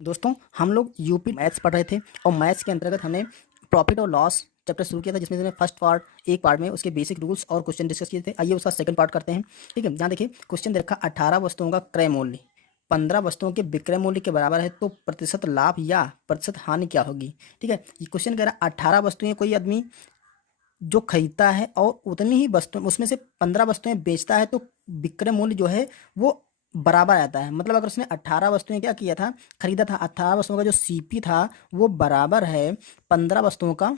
दोस्तों हम लोग यूपी मैथ्स पढ़ रहे थे और मैथ्स के अंतर्गत हमने प्रॉफिट और लॉस चैप्टर शुरू किया था, जिसमें हमने फर्स्ट पार्ट एक पार्ट में उसके बेसिक रूल्स और क्वेश्चन डिस्कस किए थे। आइए उसका सेकंड पार्ट करते हैं। ठीक है, यहाँ देखिए क्वेश्चन दे रखा 18 वस्तुओं का क्रय मूल्य 15 वस्तुओं के विक्रय मूल्य के बराबर है, तो प्रतिशत लाभ या प्रतिशत हानि क्या होगी। ठीक है, ये क्वेश्चन कह रहा है 18 वस्तुएं कोई आदमी जो खरीदता है और उतनी ही वस्तु उसमें से 15 वस्तुएं बेचता है, तो विक्रय मूल्य जो है वो बराबर आता है। मतलब अगर उसने 18 वस्तुएं क्या किया था, खरीदा था, 18 वस्तुओं का जो सीपी था वो बराबर है 15 वस्तुओं का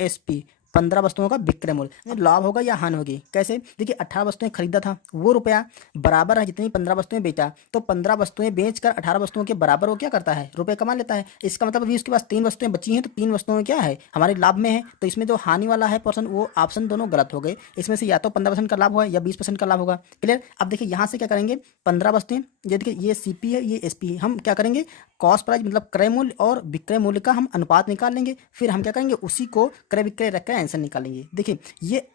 एसपी, 15 वस्तुओं का विक्रय मूल्य। लाभ होगा या हानि होगी, कैसे? देखिए 18 वस्तुएं खरीदा था वो रुपया बराबर है जितनी 15 वस्तुएं बेचा, तो 15 वस्तुएं बेचकर 18 वस्तुओं के बराबर वो क्या करता है, रुपये कमा लेता है। इसका मतलब अभी उसके पास 3 वस्तुएं बची हैं, तो 3 वस्तुएं क्या है, हमारे लाभ में है। तो इसमें जो हानि वाला है पर्सन, वो ऑप्शन दोनों गलत हो गए। इसमें से या तो 15% का लाभ होगा या 20% का लाभ होगा। क्लियर? अब देखिए यहाँ से क्या करेंगे, 15 वस्तुएं, ये देखिए ये सीपी है, ये एसपी है, हम क्या करेंगे, कॉस्ट प्राइस मतलब क्रय मूल्य और विक्रय मूल्य का हम अनुपात निकाल लेंगे। फिर हम क्या करेंगे, उसी को क्रय विक्रय रख कर आंसर निकालेंगे। देखिए ये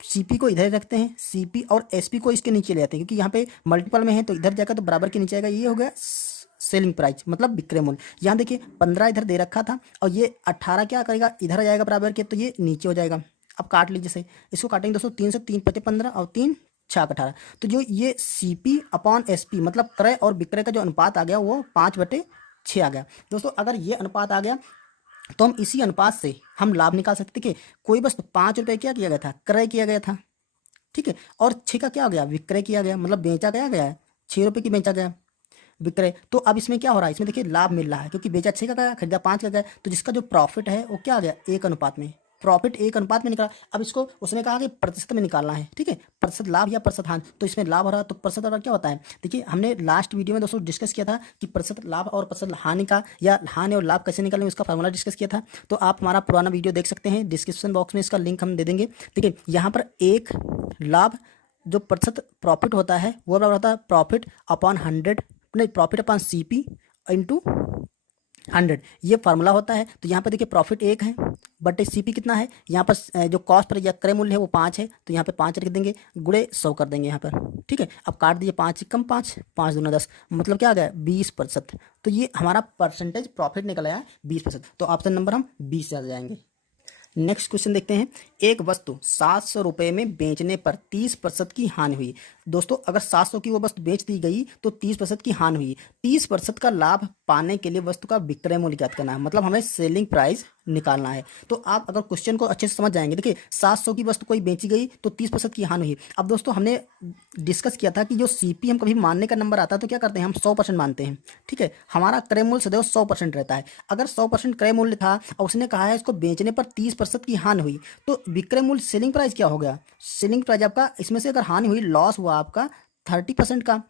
सीपी को इधर रखते हैं, सीपी और एसपी को इसके नीचे ले आते हैं, क्योंकि यहाँ पे मल्टीपल में है तो इधर जाएगा तो बराबर के नीचे आएगा। ये हो गया सेलिंग प्राइस मतलब विक्रय मूल्य। यहाँ देखिए 15 इधर दे रखा था और ये 18 क्या करेगा, इधर आ जाएगा बराबर के, तो ये नीचे हो जाएगा। अब काट लीजिए से, इसको काटेंगे दोस्तों, 3 से 3 पचे 15 और 3 6 18। तो जो ये सीपी अपॉन एसपी मतलब क्रय और विक्रय का जो अनुपात आ गया वो 5/6 आ गया। दोस्तों अगर ये अनुपात आ गया तो हम इसी अनुपात से हम लाभ निकाल सकते कि कोई बस 5 रुपये क्या किया गया था, क्रय किया गया था। ठीक है, और 6 का क्या हो गया, विक्रय किया गया, मतलब बेचा गया है, 6 रुपये की बेचा गया विक्रय। तो अब इसमें क्या हो रहा है, इसमें देखिए लाभ मिल रहा है, क्योंकि बेचा 6 का गया, खरीदा 5 का गया, तो जिसका जो प्रॉफिट है वो क्या आ गया, 1 अनुपात में। प्रॉफिट 1 अनुपात में निकला। अब इसको उसने कहा कि प्रतिशत में निकालना है। ठीक है, प्रतिशत लाभ या प्रतिशत हानि, तो इसमें लाभ हो रहा है तो प्रतिशत और क्या होता है। देखिए हमने लास्ट वीडियो में दोस्तों डिस्कस किया था कि प्रतिशत लाभ और प्रतिशत हानि का या हानि और लाभ कैसे निकालेंगे, उसका फॉर्मूला डिस्कस किया था। तो आप हमारा पुराना वीडियो देख सकते हैं, डिस्क्रिप्शन बॉक्स में इसका लिंक हम दे देंगे। ठीक है, यहाँ पर एक लाभ जो प्रतिशत प्रॉफिट होता है वो बराबर होता है प्रॉफिट अपॉन 100, नहीं प्रॉफिट अपॉन सीपी इंटू 100, ये फार्मूला होता है। तो यहाँ पे देखिए प्रॉफिट 1 है बट सीपी कितना है, यहाँ पर जो कॉस्ट पर या क्रय मूल्य है वो 5 है, तो यहाँ पे 5 रख देंगे, गुणे 100 कर देंगे यहाँ पर। ठीक है, अब काट दीजिए, 5 कम 5, 5 दूना 10, मतलब क्या आ गया 20%। तो ये हमारा परसेंटेज प्रॉफिट निकल आया 20%। तो ऑप्शन नंबर हम 20 से आ जाएंगे। नेक्स्ट क्वेश्चन देखते हैं, एक वस्तु 700 रुपये में बेचने पर 30% की हानि हुई। दोस्तों अगर 700 की वो वस्तु बेच दी गई तो 30% की हानि हुई। 30% का लाभ पाने के लिए वस्तु का विक्रय मूल्य ज्ञात करना है, मतलब हमें सेलिंग प्राइस निकालना है। तो आप अगर क्वेश्चन को अच्छे से समझ जाएंगे, देखिए 700 की वस्तु कोई बेची गई तो 30% की हानि हुई। अब दोस्तों हमने डिस्कस किया था कि जो सीपी हम कभी मानने का नंबर आता है तो क्या करते हैं, हम 100% मानते हैं। ठीक है, हमारा क्रय मूल्य सदैव 100% रहता है। अगर 100% क्रय मूल्य था और उसने कहा है इसको बेचने पर 30% की हानि हुई, तो विक्रय मूल्य सेलिंग प्राइस क्या हो गया, सेलिंग प्राइस आपका, इसमें से अगर हानि हुई, लॉस हुआ आपका 30% का,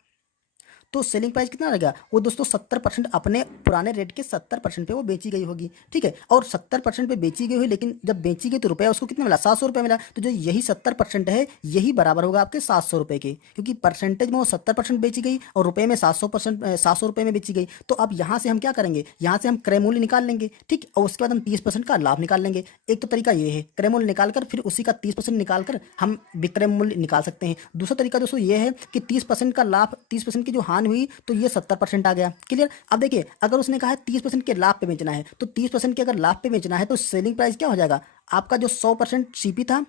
तो सेलिंग प्राइस कितना रहेगा वो दोस्तों 70% अपने पुराने रेट के 70% पे वो बेची गई होगी। ठीक है, और 70% पे बेची गई हुई, लेकिन जब बेची गई तो रुपया उसको कितना मिला, 700 रुपये मिला। तो जो यही 70% है यही बराबर होगा आपके 700 रुपये के, क्योंकि परसेंटेज में वो 70% बेची गई और रुपये में 700 रुपये में बेची गई। तो अब यहाँ से हम क्या करेंगे, यहाँ से हम क्रय मूल्य निकाल लेंगे। ठीक, और उसके बाद हम 30% का लाभ निकाल लेंगे। एक तो तरीका ये है, क्रय मूल्य निकाल कर फिर उसी का 30% निकाल कर हम विक्रय मूल्य निकाल सकते हैं। दूसरा तरीका दोस्तों ये है कि 30% का लाभ, 30% की जो हानि हुई तो ये 70% आ गया। क्लियर? अब देखिए अगर उसने कहा है 30% के लाभ पे बेचना है, तो 30% के अगर लाभ पे बेचना है तो सेलिंग प्राइस क्या हो जाएगा, आपका जो 100% सीपी था,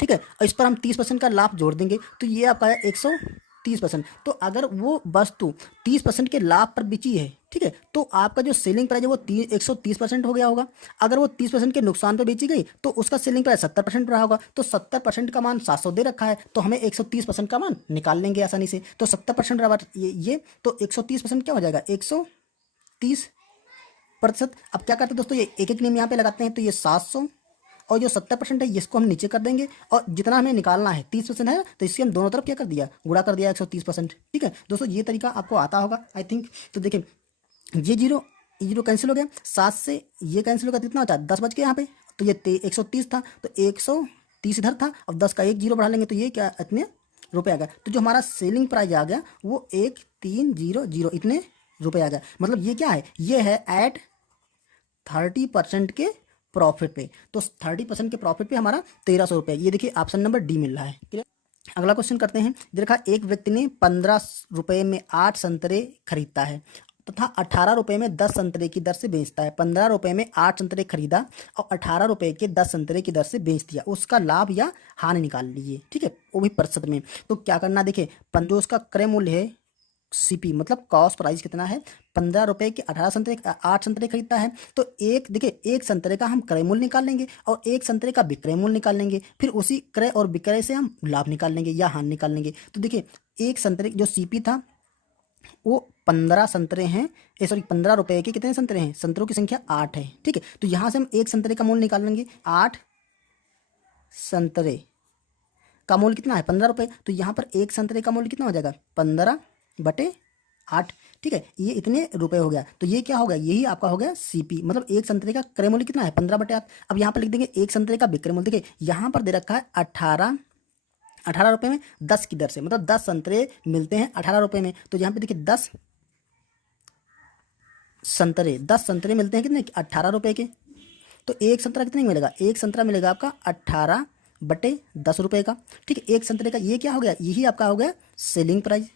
ठीक है, और इस पर हम 30% का लाभ जोड़ देंगे, तो ये आपका है 130%। तो अगर वो वस्तु 30% के लाभ पर बिची है, ठीक है, तो आपका जो सेलिंग प्राइस है वो 130% हो गया होगा। अगर वो 30% के नुकसान पर बेची गई तो उसका सेलिंग प्राइस 70% रहा होगा। तो 70% का मान 700 दे रखा है, तो हमें 130% का मान निकाल लेंगे आसानी से। तो 70% बराबर ये तो 130% क्या हो जाएगा, 130%। अब क्या करते हैं दोस्तों, ये एक एक नियम यहाँ पे लगाते हैं, तो ये 700 और जो 70% है इसको हम नीचे कर देंगे, और जितना हमें निकालना है 30% है, तो इससे हम दोनों तरफ क्या कर दिया, गुणा कर दिया 130%। ठीक है दोस्तों, ये तरीका आपको आता होगा आई थिंक। तो देखिए ये जीरो कैंसिल हो गया, 7 से ये कैंसिल होगा, कितना होता है 10 बच के यहाँ पे। तो ये 130 था, तो 130 इधर था, अब 10 का एक जीरो बढ़ा लेंगे तो ये क्या, इतने रुपये आ गया। तो जो हमारा सेलिंग प्राइस आ गया वो 1300 इतने रुपये आ गया। मतलब ये क्या है, ये है एट 30% के प्रॉफिट पे। तो 30% के प्रॉफिट पे हमारा 1300 रुपये, ये देखिए ऑप्शन नंबर डी मिल रहा है। क्लियर? अगला क्वेश्चन करते हैं। देखा एक व्यक्ति ने 15 रुपये में 8 संतरे खरीदता है, तथा 18 रुपये में 10 संतरे की दर से बेचता है। 15 रुपये में 8 संतरे खरीदा और 18 रुपये के 10 संतरे की दर से बेच दिया, उसका लाभ या हानि निकाल लीजिए। ठीक है, वो भी प्रतिशत में। तो क्या करना, देखिए जो उसका क्रय मूल्य है सीपी मतलब कॉस्ट प्राइस कितना है, 15 रुपये के 8 संतरे खरीदता है, तो एक देखिए एक संतरे का हम क्रय मूल्य निकाल लेंगे और एक संतरे का विक्रय मूल्य निकाल लेंगे, फिर उसी क्रय और विक्रय से हम लाभ निकाल लेंगे या हानि निकाल लेंगे। तो देखिए एक संतरे जो सीपी था वो 15 संतरे हैं, सॉरी 15 रुपये के कितने संतरे हैं, संतरों की संख्या 8 है। ठीक है, तो यहाँ से हम एक संतरे का मूल्य निकाल लेंगे, 8 संतरे का मूल्य कितना है 15 रुपये, तो यहाँ पर एक संतरे का मूल्य कितना हो जाएगा 15/8। ठीक है, ये इतने रुपए हो गया, तो ये क्या हो गया, यही आपका हो गया सीपी, मतलब एक संतरे का क्रय मूल्य कितना है 15/8। अब यहाँ पर लिख देंगे एक संतरे का विक्रय मूल्य, देखिए यहाँ पर दे रखा है 18 रुपये में 10 की दर से, मतलब 10 संतरे मिलते हैं 18 रुपये में, तो यहाँ पे देखिए 10 संतरे मिलते हैं कितने 18 रुपये के, तो एक संतरा कितने का मिलेगा, एक संतरा मिलेगा आपका 18/10 रुपये का। ठीक है, एक संतरे का ये क्या हो गया, यही आपका हो गया सेलिंग प्राइस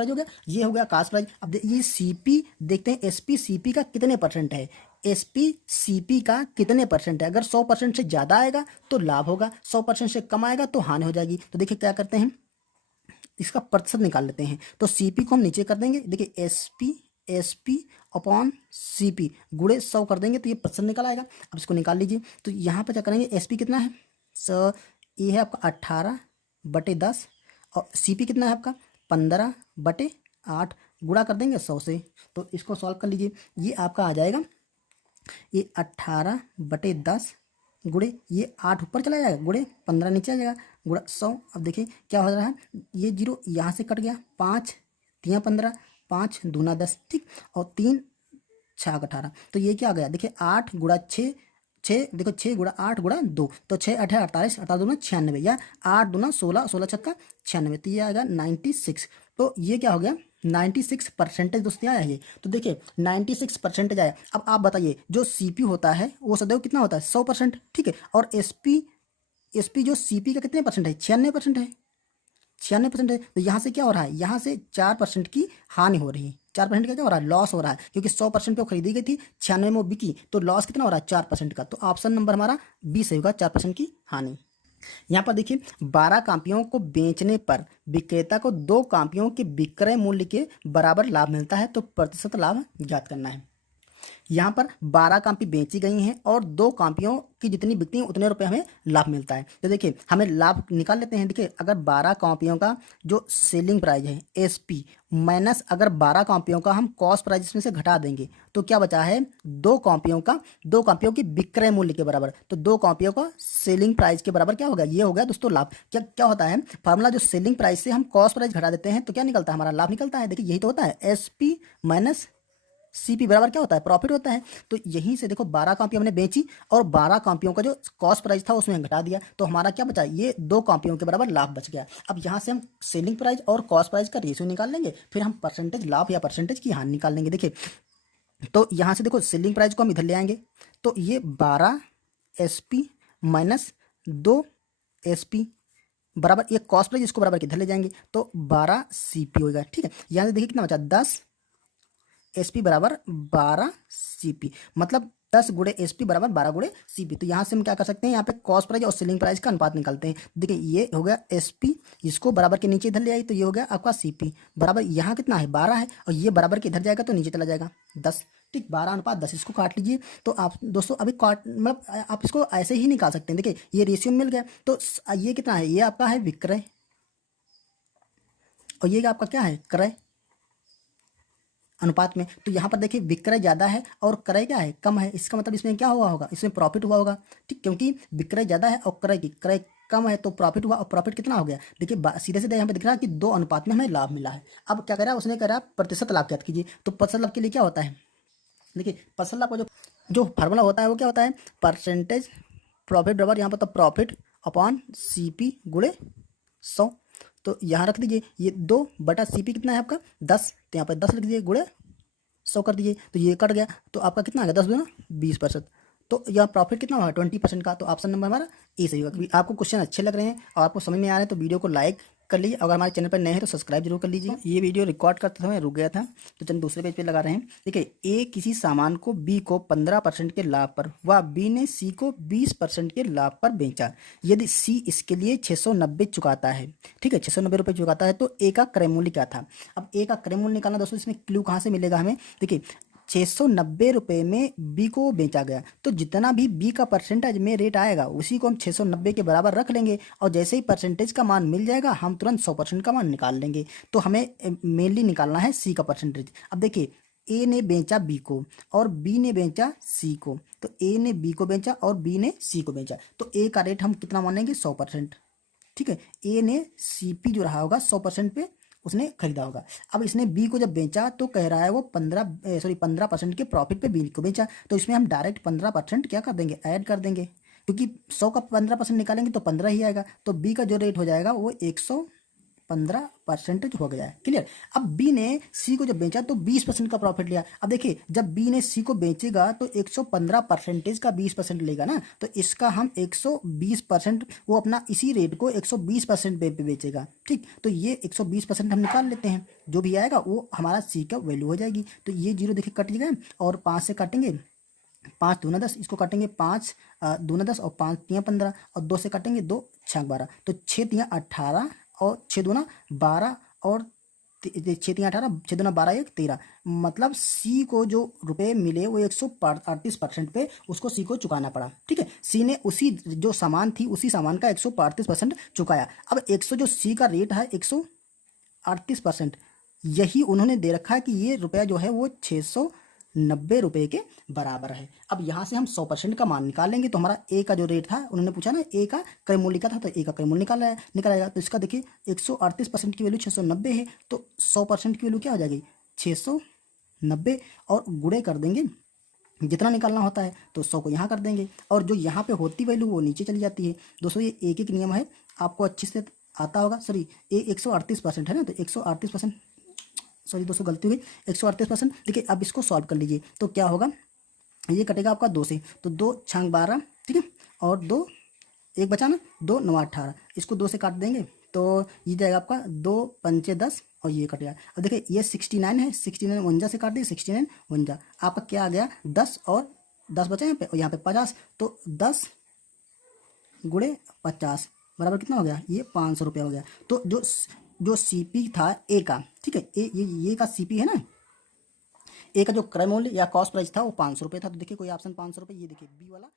हो गया, ये हो गया कास्ट प्राइस। अब ये सीपी देखते हैं एसपी सीपी का कितने परसेंट है, एसपी सीपी का कितने परसेंट है, अगर 100% से ज़्यादा आएगा तो लाभ होगा, 100% से कम आएगा तो हानि हो जाएगी। तो देखिए क्या करते हैं, इसका प्रतिशत निकाल लेते हैं, तो सीपी को हम नीचे कर देंगे, देखिए एसपी अपॉन सीपी गुणे 100 कर देंगे तो ये प्रतिशत निकल आएगा। अब इसको निकाल लीजिए, तो यहाँ पर क्या करेंगे, एसपी कितना है ये है आपका 18/10 और सीपी कितना है आपका 15/8 गुणा कर देंगे 100 से, तो इसको सॉल्व कर लीजिए, ये आपका आ जाएगा ये 18/10 गुणे ये 8 ऊपर चला जाएगा गुणे 15 नीचे आ जाएगा गुणा 100। अब देखिए क्या हो रहा है, ये जीरो यहाँ से कट गया, 5 3 15 5 दूना 10, ठीक, और 3 6 18, तो ये क्या आ गया, देखिए 8 गुणा 6 देखो 6 गुणा 8 गुणा 2, तो 6 8 48 18 दूना 96 या 8 दूना 16 16 छक्का 96, तो ये आएगा 96। तो ये क्या हो गया 96% दोस्तों आया है ये। तो देखिए 96% आया। अब आप बताइए जो सीपी होता है वो सदैव कितना होता है 100%, ठीक है, और एसपी जो सीपी का कितने परसेंट है 96% है, 96% है। तो यहाँ से क्या हो रहा है, यहाँ से 4% की हानि हो रही है, 4% का क्या हो रहा है, लॉस हो रहा है, क्योंकि 100% पे वो खरीदी गई थी 96 में वो बिकी, तो लॉस कितना हो रहा है 4% का। तो ऑप्शन नंबर हमारा 20 होगा, 4% की हानि। यहाँ पर देखिए 12 कापियों को बेचने पर विक्रेता को 2 कापियों के विक्रय मूल्य के बराबर लाभ मिलता है, तो प्रतिशत लाभ ज्ञात करना है। यहाँ पर 12 कापी बेची गई हैं और 2 कापियों की जितनी बिकती हैं उतने रुपए हमें लाभ मिलता है। तो देखिए हमें लाभ निकाल लेते हैं। देखिए अगर 12 कापियों का जो सेलिंग प्राइस है एसपी माइनस अगर 12 कापियों का हम कॉस्ट प्राइस इसमें से घटा देंगे तो क्या बचा है 2 कापियों की विक्रय मूल्य के बराबर, तो 2 कापियों का सेलिंग प्राइस के बराबर क्या होगा, ये हो गया दोस्तों लाभ। क्या क्या होता है फार्मूला, जो सेलिंग प्राइस से हम कॉस्ट प्राइस घटा देते हैं तो क्या निकलता है, हमारा लाभ निकलता है। देखिए यही तो होता है, एसपी माइनस सीपी बराबर क्या होता है, प्रॉफिट होता है। तो यहीं से देखो 12 कापियां हमने बेची और 12 कापियों का जो कॉस्ट प्राइस था उसमें घटा दिया, तो हमारा क्या बचा, ये 2 कापियों के बराबर लाभ बच गया। अब यहाँ से हम सेलिंग प्राइस और कॉस्ट प्राइस का रेशियो निकाल लेंगे, फिर हम परसेंटेज लाभ या परसेंटेज की हानि निकाल लेंगे। देखिए तो यहाँ से देखो सेलिंग प्राइस को हम इधर ले आएंगे, तो ये 12 एसपी माइनस 2 एसपी बराबर ये कॉस्ट प्राइस, इसको बराबर इधर ले जाएंगे तो 12 सीपी होगा। ठीक है, यहाँ से देखिए कितना बचा 10 एसपी बराबर 12 सीपी, मतलब 10 गुणे एसपी बराबर 12 गुणे सीपी। तो यहाँ से हम क्या कर सकते हैं, यहाँ पे कॉस्ट प्राइस और सेलिंग प्राइस का अनुपात निकालते हैं। देखिए ये हो गया एसपी, इसको बराबर के नीचे इधर ले आई तो ये हो गया आपका सीपी बराबर यहाँ कितना है 12 है, और ये बराबर के इधर जाएगा तो नीचे चला जाएगा 10, ठीक, 12:10, इसको काट लीजिए। तो आप दोस्तों अभी मतलब आप इसको ऐसे ही निकाल सकते हैं। देखिए ये रेशियो मिल गया, तो ये कितना है, ये आपका है विक्रय और ये आपका क्या है क्रय अनुपात में। तो यहाँ पर देखिए विक्रय ज़्यादा है और क्रय क्या है कम है, इसका मतलब इसमें क्या हुआ होगा, इसमें प्रॉफिट हुआ होगा। ठीक, क्योंकि विक्रय ज़्यादा है और क्रय कम है तो प्रॉफिट हुआ, और प्रॉफिट कितना हो गया, देखिए सीधे सीधे यहाँ पे दिख रहा है कि 2 अनुपात में हमें लाभ मिला है। अब क्या करा उसने करा प्रतिशत लाभ ज्ञात कीजिए, तो प्रतिशत लाभ के लिए क्या होता है, देखिए प्रतिशत लाभ का जो फार्मूला होता है वो क्या होता है, परसेंटेज प्रॉफिट बराबर यहाँ पर तो प्रॉफिट अपॉन सीपी गुणे 100। तो यहाँ रख दीजिए ये 2/सीपी कितना है आपका 10, तो यहाँ पर 10 लिख दीजिए गुणे 100 कर दीजिए, तो ये कट गया तो आपका कितना आ गया 10 गुना 20%। तो यहाँ प्रॉफिट कितना हुआ 20% का। तो ऑप्शन नंबर हमारा ए सही होगा। आपको क्वेश्चन अच्छे लग रहे हैं और आपको समझ में आ रहे हैं तो वीडियो को लाइक कर लीजिए। अगर हमारे चैनल पर नए हैं तो सब्सक्राइब जरूर कर लीजिए। ये वीडियो रिकॉर्ड करते समय रुक गया था, तो चलिए दूसरे पेज पे लगा रहे हैं। देखिए, ए किसी सामान को बी को 15% के लाभ पर व बी ने सी को 20% के लाभ पर बेचा। यदि सी इसके लिए 690 चुकाता है, ठीक है, 690 रुपये चुकाता है, तो ए का क्रय मूल्य क्या था। अब ए का क्रय मूल्य निकालना दोस्तों, इसमें क्लू कहाँ से मिलेगा हमें। देखिए, 690 रुपये में बी को बेचा गया, तो जितना भी बी का परसेंटेज में रेट आएगा उसी को हम 690 के बराबर रख लेंगे, और जैसे ही परसेंटेज का मान मिल जाएगा हम तुरंत 100% का मान निकाल लेंगे। तो हमें मेनली निकालना है सी का परसेंटेज। अब देखिए, ए ने बेचा बी को और बी ने बेचा सी को, तो ए ने बी को बेचा और बी ने सी को बेचा, तो ए का रेट हम कितना मानेंगे, 100%। ठीक है, ए ने सीपी जो रहा होगा 100% पे उसने खरीदा होगा। अब इसने बी को जब बेचा तो कह रहा है वो 15% के प्रॉफिट पे बी को बेचा, तो इसमें हम डायरेक्ट 15% क्या कर देंगे, ऐड कर देंगे, क्योंकि 100 का 15% निकालेंगे तो 15 ही आएगा। तो बी का जो रेट हो जाएगा वो 115% हो गया है। क्लियर। अब बी ने सी को जब बेचा तो 20% का प्रॉफिट लिया। अब देखिए, जब बी ने सी को बेचेगा तो 115% का 20% लेगा ना, तो इसका हम 120%, वो अपना इसी रेट को 120% पे बेचेगा। ठीक, तो ये 120% हम निकाल लेते हैं, जो भी आएगा वो हमारा सी का वैल्यू हो जाएगी। तो ये जीरो देखिए कट जाएगा, और 5 से काटेंगे, 5 दूना 10, इसको काटेंगे 5 दूना 10 और 5 तियाँ 15, और 2 से काटेंगे 2 6 12, तो 6 तियाँ 18 और 6 दूना 12 और 6 तियाँ 18, 6 दूना 12 1 13। मतलब सी को जो रुपए मिले वो 138% पे उसको सी को चुकाना पड़ा। ठीक है, सी ने उसी जो सामान थी उसी सामान का 138% चुकाया। अब 100 जो सी का रेट है 138%, यही उन्होंने दे रखा है कि ये रुपया जो है वो 690 रुपये के बराबर है। अब यहाँ से हम 100% का मान निकालेंगे, तो हमारा ए का जो रेट था, उन्होंने पूछा ना ए का क्रय मूल्य का था, तो ए का क्रय मूल्य निकालेगा। तो इसका देखिए 138% की वैल्यू 690 है, तो 100% की वैल्यू क्या हो जाएगी, 690, और गुणे कर देंगे जितना निकालना होता है, तो 100 को यहाँ कर देंगे, और जो यहाँ पे होती वैल्यू वो नीचे चली जाती है। दोस्तों ये एक एक नियम है, आपको अच्छे से आता होगा। सॉरी, ए 138% है ना, तो 138%, सॉरी दोस्तों गलती हुई, 138%। देखिए, अब इसको सॉल्व कर लीजिए, तो क्या होगा, ये कटेगा आपका 2 से, तो 2 छंग 12, ठीक है, और 2 एक बचा ना, 2 9 18, इसको 2 से काट देंगे तो ये जाएगा आपका 2 पंचे 10, और ये कटेगा। अब देखिए ये 69 है, 69 51 से काट दिए, 69 51, आपका क्या आ गया, 10 और 10 बचा यहाँ पे, और यहाँ पे 50, तो 10 गुणे 50 बराबर कितना हो गया, ये 500 रुपया हो गया। तो जो सीपी था ए का, ठीक है, ये का सीपी है ना, ए का जो क्रय मूल्य या कॉस्ट प्राइस था वो 500 रुपये था। तो देखिए कोई ऑप्शन 500 रुपये, ये देखिए बी वाला